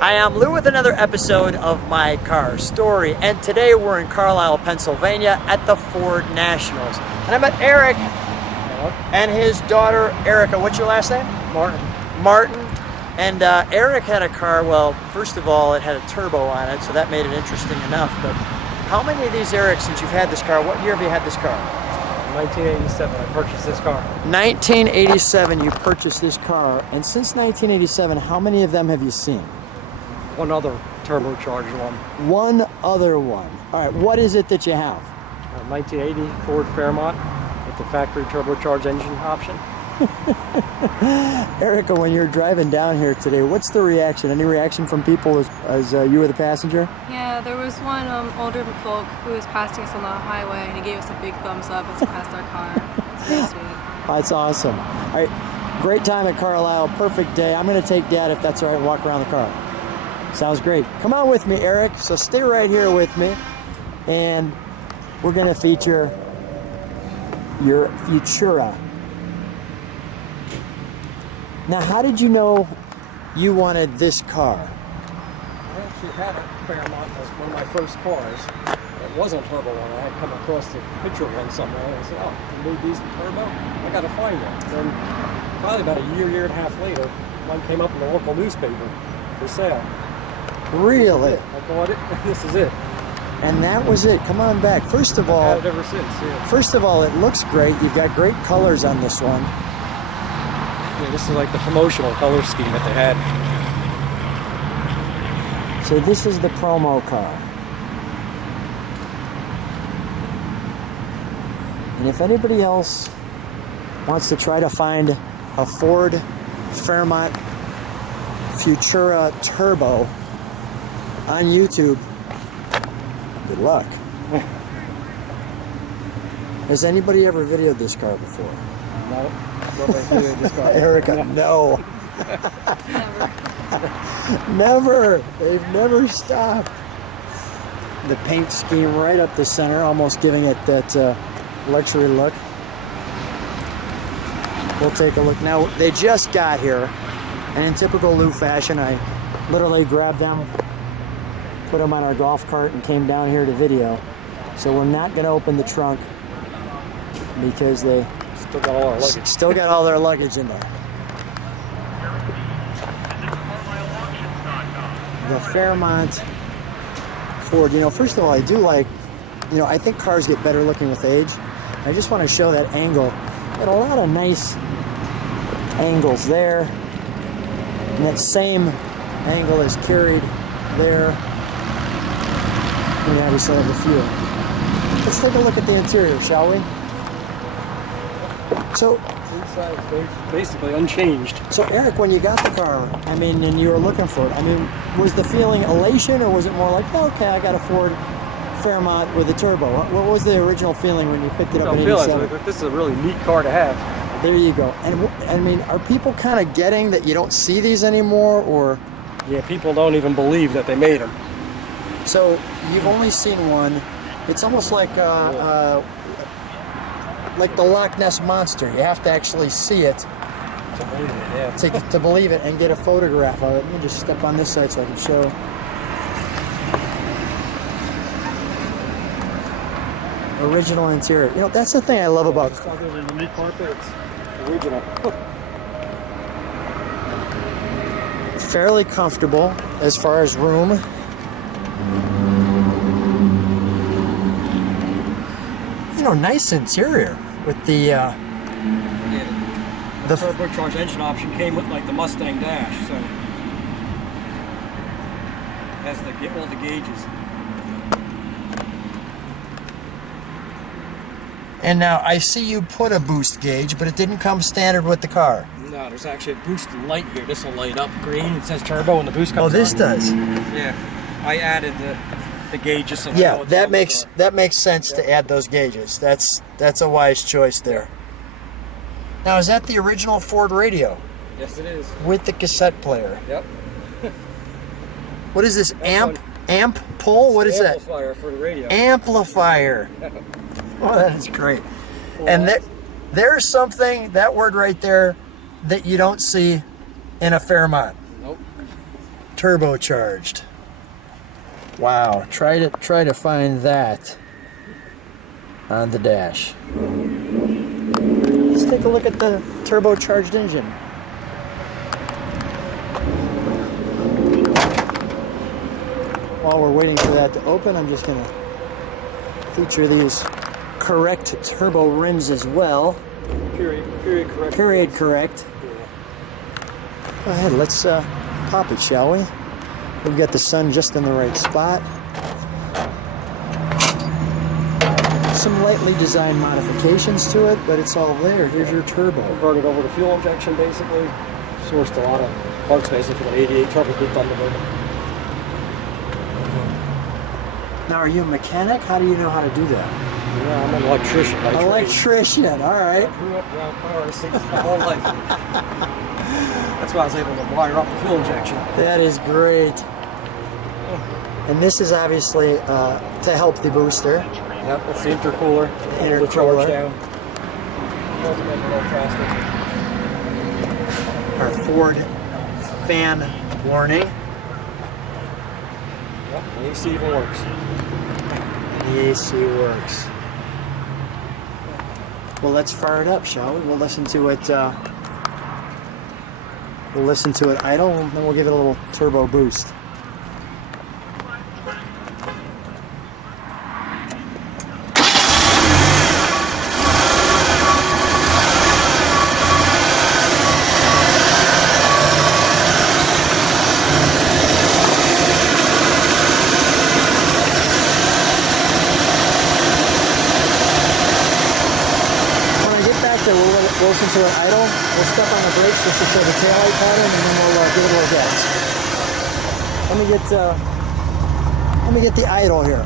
Hi, I'm Lou with another episode of My Car Story, and today we're in Carlisle, Pennsylvania at the Ford Nationals. And I met Eric and his daughter Erica. What's your last name? Martin. Martin. And Eric had a car. Well, first of all, it had a turbo on it, so that made it interesting enough. But how many of these, Eric, since you've had this car, what year have you had this car? 1987, I purchased this car. 1987, you purchased this car. And since 1987, how many of them have you seen? One other turbocharged one. One other one. All right, what is it that you have? 1980 Ford Fairmont with the factory turbocharged engine option. Erica, when you're driving down here today, what's the reaction? Any reaction from people as you were the passenger? Yeah, there was one older folk who was passing us on the highway, and he gave us a big thumbs up as we passed our car. It's very sweet. That's awesome. All right, great time at Carlisle, perfect day. I'm going to take Dad, if that's all right, and walk around the car. Sounds great. Come on with me, Eric. So stay right here with me, and we're going to feature your Futura. Now, how did you know you wanted this car? I actually had a Fairmont as one of my first cars. It wasn't a turbo one. I had come across the picture of one somewhere, and I said, oh, you need diesel turbo? I got to find one. Then, probably about a year and a half later, one came up in the local newspaper for sale. Really? I bought it. This is it. And that was it. Come on back. First of all, I've had it ever since. Yeah. First of all, it looks great. You've got great colors on this one. Yeah, this is like the promotional color scheme that they had. So this is the promo car. And if anybody else wants to try to find a Ford Fairmont Futura Turbo on YouTube, good luck. Has anybody ever videoed this car before? No. Nobody's videoed this car. Erica, no. Never. They've never stopped. The paint scheme right up the center, almost giving it that luxury look. We'll take a look. Now, they just got here, and in typical Lou fashion, I literally grabbed them, put them on our golf cart, and came down here to video. So we're not going to open the trunk because they Still got all our luggage. Still got all their luggage in there. The Fairmont Ford, first of all, I do like, I think cars get better looking with age. I just want to show that angle. Got a lot of nice angles there. And that same angle is carried there. We obviously have a few. Let's take a look at the interior, shall we? So, inside is basically unchanged. So Eric, when you got the car, and you were looking for it, was the feeling elation, or was it more like, oh, okay, I got a Ford Fairmont with a turbo? What was the original feeling when you picked it up in 87? This is a really neat car to have. There you go. And are people kind of getting that you don't see these anymore, or? Yeah, people don't even believe that they made them. So you've only seen one. It's almost like the Loch Ness Monster. You have to actually see it to believe it, yeah. to believe it and get a photograph of it. Let me just step on this side so I can show. Original interior. That's the thing I love about. There's a neat carpet. It's original. Fairly comfortable as far as room. Nice interior with the the turbocharged engine option came with like the Mustang dash, so it has all the gauges. And now I see you put a boost gauge, but it didn't come standard with the car. No, there's actually a boost light here. This will light up green. It says turbo, and the boost comes on. Oh, this does. Yeah, I added the gauges. So yeah, that makes sense to add those gauges. That's a wise choice there. Now, is that the original Ford radio? Yes, it is. With the cassette player. Yep. What is this? Amp pull? What is that? Amplifier for the radio. Amplifier. Oh, that is great. And there's something, that word right there, that you don't see in a Fairmont. Nope. turbocharged. Wow, try to find that on the dash. Let's take a look at the turbocharged engine. While we're waiting for that to open, I'm just going to feature these correct turbo rims as well. Period correct. Period correct. Go ahead, let's pop it, shall we? We've got the sun just in the right spot. Some lightly designed modifications to it, but it's all there. Here's your turbo. Converted over to fuel injection, basically. Sourced a lot of parts basically from an 88 Turbo Coupe Thunderbird. Now, are you a mechanic? How do you know how to do that? Yeah, I'm an electrician. Electrician, all right. I grew up around cars my whole life. That's why I was able to wire up the fuel injection. That is great. And this is obviously to help the booster. Yep, that's the intercooler. Intercooler. The charge down. To make it a little faster. Our Ford fan warning. Yep, the AC even works. The AC works. Well, let's fire it up, shall we? We'll listen to it. We'll listen to it idle, and then we'll give it a little turbo boost. We'll listen to it idle. We'll step on the brakes just to show the taillight pattern, and then we'll give it a little gas. Let me get the idle here.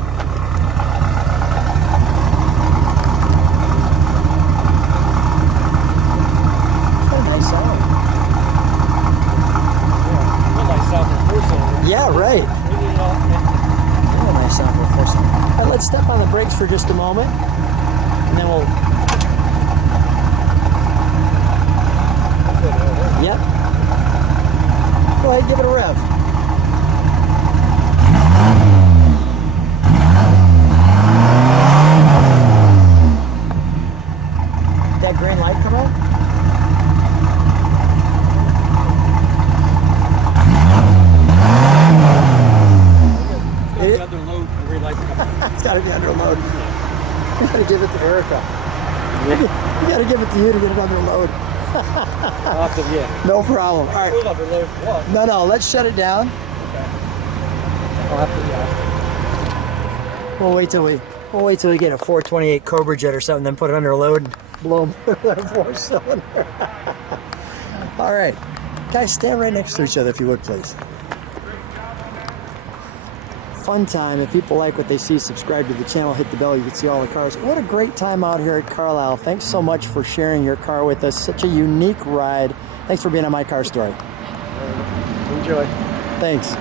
What a nice sound. Yeah, real nice sound for four cylinder. Yeah, right. Real nice sound for four cylinder. All right, let's step on the brakes for just a moment, and then we'll. Yep. Go ahead, give it a rev. Did that green light come on? It's under load. The green light comes on. It's got to be under load. You got to give it to Erica. You got to give it to you to get it under load. I'll have to, yeah. No problem. All right. We'll have to load what? No, let's shut it down. Okay. I'll have to, yeah. We'll wait till we get a 428 Cobra jet or something, then put it under load and blow them with a four-cylinder. All right, guys, stand right next to each other if you would, please. Fun time. If people like what they see, subscribe to the channel, hit the bell, you can see all the cars. What a great time out here at Carlisle. Thanks so much for sharing your car with us. Such a unique ride. Thanks for being on My Car Story. Enjoy. Thanks.